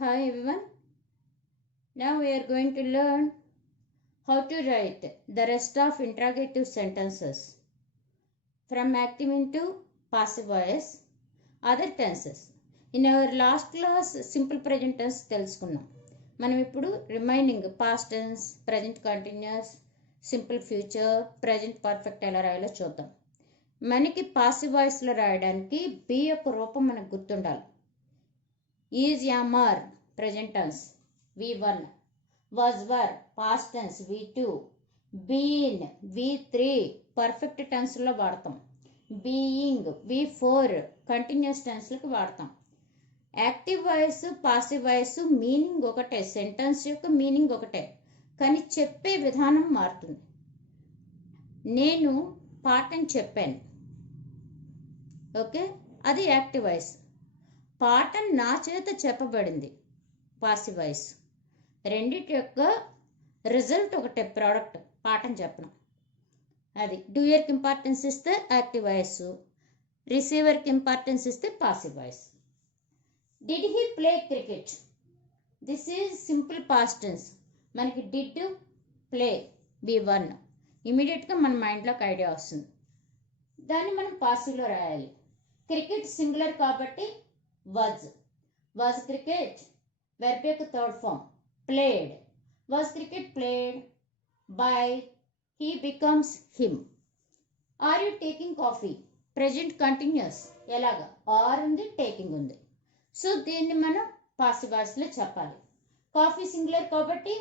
Hi everyone. Now we are going to learn how to write the rest of interrogative sentences from active into passive voice, other tenses. In our last class simple present tense తెలుసుకున్నాం. మనం ఇప్పుడు remaining past tense, present continuous, simple future, present perfect ఎలా రాయాలో చూద్దాం. మనకి passive వాయిస్లో రాయడానికి B యొక్క రూపం మనకు గుర్తుండాలి. Is am are present tense V1, was were past tense V2, been V3 perfect tense లో వాడతాం, being V4 continuous tense లకు వాడతాం. Active voice passive voice meaning ఒకటే, సెంటెన్స్ యొక్క మీనింగ్ ఒకటే, కానీ చెప్పే విధానం మారుతుంది. నేను పాఠం చెప్పాను, ఓకే, అది యాక్టివ్ వాయిస్. పాఠం నా చేత చెప్పబడింది, పాసివ్ వాయిస్. రెండిటి యొక్క రిజల్ట్ ఒకటే, ప్రోడక్ట్, పాఠం చెప్పడం. అది డూయర్కి ఇంపార్టెన్స్ ఇస్తే యాక్టివ్ వాయిస్, రిసీవర్కి ఇంపార్టెన్స్ ఇస్తే passive voice. Did he play cricket? This is simple past tense. మనకి డిడ్ ప్లే B1 ఇమీడియట్గా మన మైండ్లోకి ఐడియా వస్తుంది, దాన్ని మనం పాసివ్లో రాయాలి. క్రికెట్ సింగులర్ కాబట్టి వాజ్ క్రికెట్ verb యొక్క third form played. Was cricket played by he becomes him. Are you taking coffee? Present continuous. ఎలాగా? ఆర్ ఉంది, టేకింగ్ ఉంది. సో దీన్ని మనం పాసివ్ వాయిస్లో చెప్పాలి. కాఫీ సింగులర్ కాబట్టి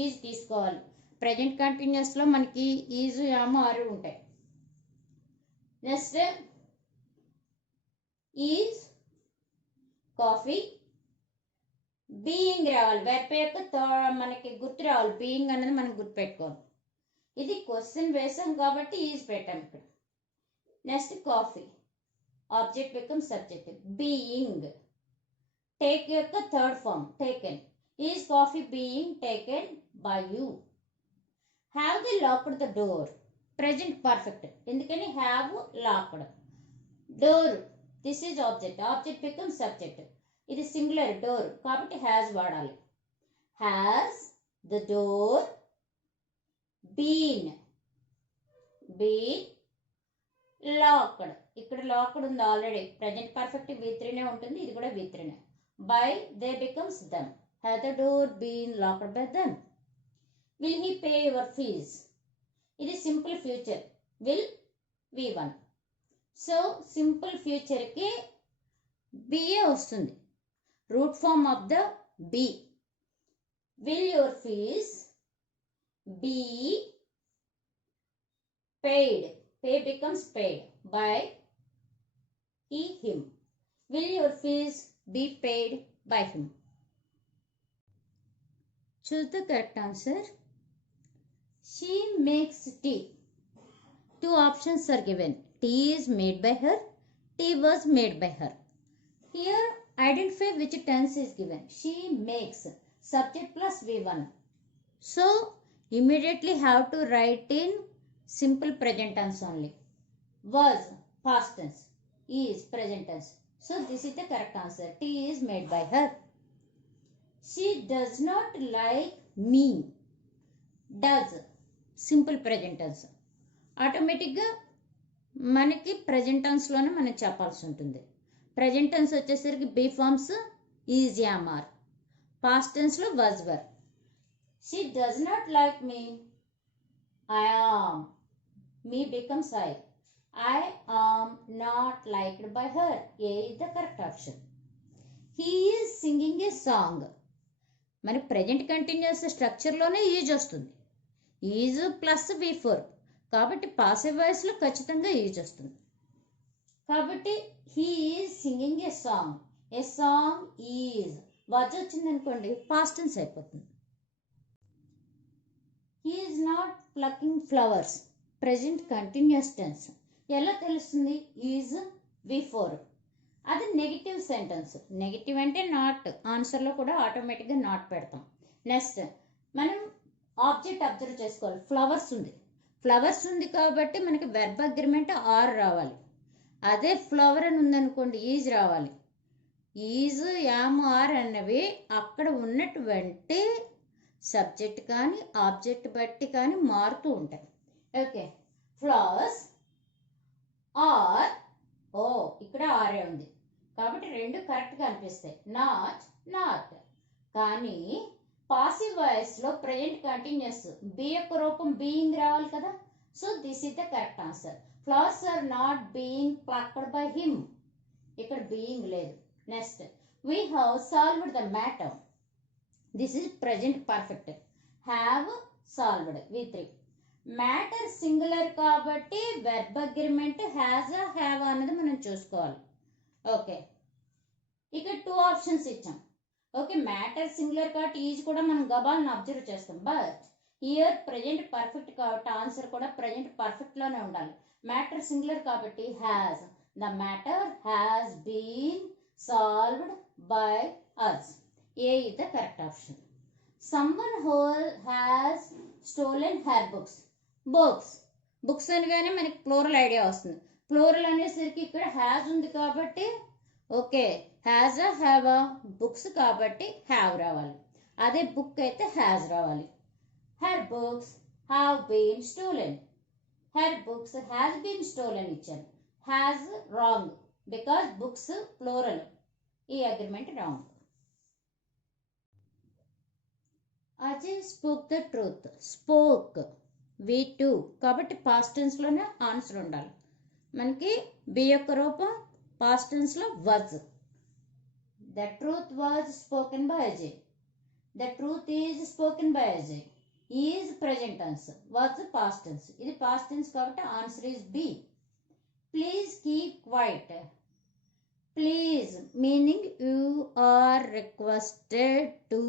ఈజ్ తీసుకోవాలి. ప్రజెంట్ కంటిన్యూస్లో మనకి ఈజ్, యామ్, ఆరు ఉంటాయి. నెక్స్ట్ ఈజ్ కాఫీ, బీయింగ్ రావాలి. వెర్బ్ యొక్క మనకి గుర్తు రావాలి, బీయింగ్ అనేది మనం గుర్తుపెట్టుకోవాలి. ఇది క్వశ్చన్ వేసాం కాబట్టి ఈజ్ పెట్టాం ఇక్కడ. Next coffee, object become subject, being, take యొక్క third form taken. Is coffee being taken by you. Have they locked the door, present perfect, ఎందుకని have locked. Door, this is object, object become subject. ఇది singular door కాబట్టి has వాడాలి. Has the door been locked. ఇక్కడ locked ఉంది already, present perfect V3నే ఉంటుంది, ఇది కూడా V3నే. By they becomes them. Have the door been locked by them. Will he pay your fees? ఇది simple future, will V1. So simple ఫ్యూచర్కి be వస్తుంది, root form of the B. Will your fees be paid? Pay becomes paid by he, him. Will your fees be paid by him? Choose the correct answer. She makes tea. Two options are given. Tea is made by her, tea was made by her. Here identify which tense is given. She makes, subject plus V1. So immediately have to write in simple present tense only. Was past tense, is present tense. So this is the correct answer. Tea is made by her. She does not like me. Does simple present tense. ఆటోమేటిక్గా మనకి present టెన్స్లోనే మనం చెప్పాల్సి ఉంటుంది. Present tense వచ్చేసరికి be forms is, am, are. Past టెన్స్లో was, were. She does not like me, I am, me becomes I. I am not liked by her. A is the correct option. He is singing a song. మరి present continuous స్ట్రక్చర్లోనే is వస్తుంది, is plus V4 కాబట్టి passive వాయిస్లో ఖచ్చితంగా is వస్తుంది. కాబట్టి he is singing a song. A song is, was వచ్చింది అనుకోండి పాస్ట్ టెన్స్ అయిపోతుంది. He is not plucking flowers, present continuous tense. ఎలా తెలుస్తుంది? ఈజ్ V4, అది నెగిటివ్ సెంటెన్స్. నెగిటివ్ అంటే నాట్, ఆన్సర్లో కూడా ఆటోమేటిక్గా నాట్ పెడతాం. నెక్స్ట్ మనం ఆబ్జెక్ట్ అబ్జర్వ్ చేసుకోవాలి. ఫ్లవర్స్ ఉంది, ఫ్లవర్స్ ఉంది కాబట్టి మనకి వెర్బ్ అగ్రిమెంట్ ఆర్ రావాలి. అదే ఫ్లవర్ అని ఉందనుకోండి ఈజ్ రావాలి. ఈజ్, యామ్, ఆర్ అన్నవి అక్కడ ఉన్నటువంటి సబ్జెక్ట్ కానీ ఆబ్జెక్ట్ బట్టి కానీ మారుతూ ఉంటాయి. ఓకే, ఫ్లవర్స్ ఆర్, ఓ ఇక్కడ ఆరే ఉంది కాబట్టి రెండు కరెక్ట్గా అనిపిస్తాయి. Not, not. కానీ పాసివ్ వాయిస్లో ప్రజెంట్ కంటిన్యూస్ బి యొక్క రూపం బీయింగ్ రావాలి కదా. So this is the correct answer. Flowers are not being plucked by him. ఇక్కడ బీయింగ్ లేదు. Next, we have solved the matter. This is present perfect. Have solved V3. Matter singular కాబట్టి verb agreement has have అన్నది మనం చూసుకోవాలి. Okay, ఇక్కడ 2 options ఇచ్చాం. Okay, matter singular కాబట్టి is కూడా మనం గబాల్ని అబ్జర్వ్ చేస్తాం. బట్ హియర్ ప్రజెంట్ పర్ఫెక్ట్ కాబట్టి ఆన్సర్ కూడా ప్రజెంట్ పర్ఫెక్ట్లోనే ఉండాలి. మ్యాటర్ సింగులర్ కాబట్టి has. The matter has been solved by us. A is the correct option. Someone who has stolen her books. Books అనగానే మనకి ప్లూరల్ ఐడియా వస్తుంది. Plural అనేసరికి ఇక్కడ హ్యాజ్ ఉంది కాబట్టి ఓకే, హ్యాజ్ హ్యావ్ బుక్స్ కాబట్టి హ్యావ్ రావాలి. అదే బుక్ అయితే హ్యాజ్ రావాలి. Her books have been stolen. Her books has been stolen ఇచ్చాను. Has wrong because books plural. ఈ agreement wrong. Ajay spoke the truth. Spoke V2 కాబట్టి పాస్ట్ టెన్స్లోనే ఆన్సర్ ఉండాలి. మనకి బి యొక్క రూపం పాస్ట్ టెన్స్లో was. The truth was spoken by Ajay. The truth is spoken by Ajay. Is present tense, was past tense. ఇది past tense కాబట్టి answer is B. Please keep quiet. Please meaning you are requested to.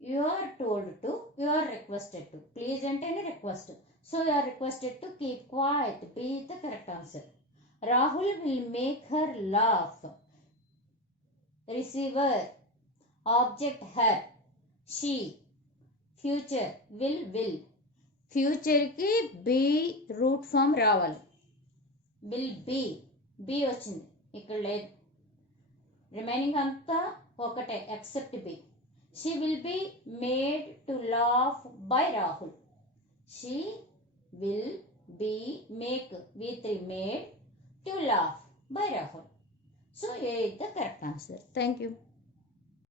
You are told to, you are requested to. Please ante request. So you are requested to keep quiet. B is the correct answer. Rahul will make her laugh. Receiver, object her. She. Future, will. Future ki be root form రావాలి. will be. B వచ్చింది ఇక్కడ లేదు. Remaining అంతా ఒకటే except B. She will be made to laugh by Rahul. She will be make V3 made to laugh by Rahul. So A is the correct answer. Thank you.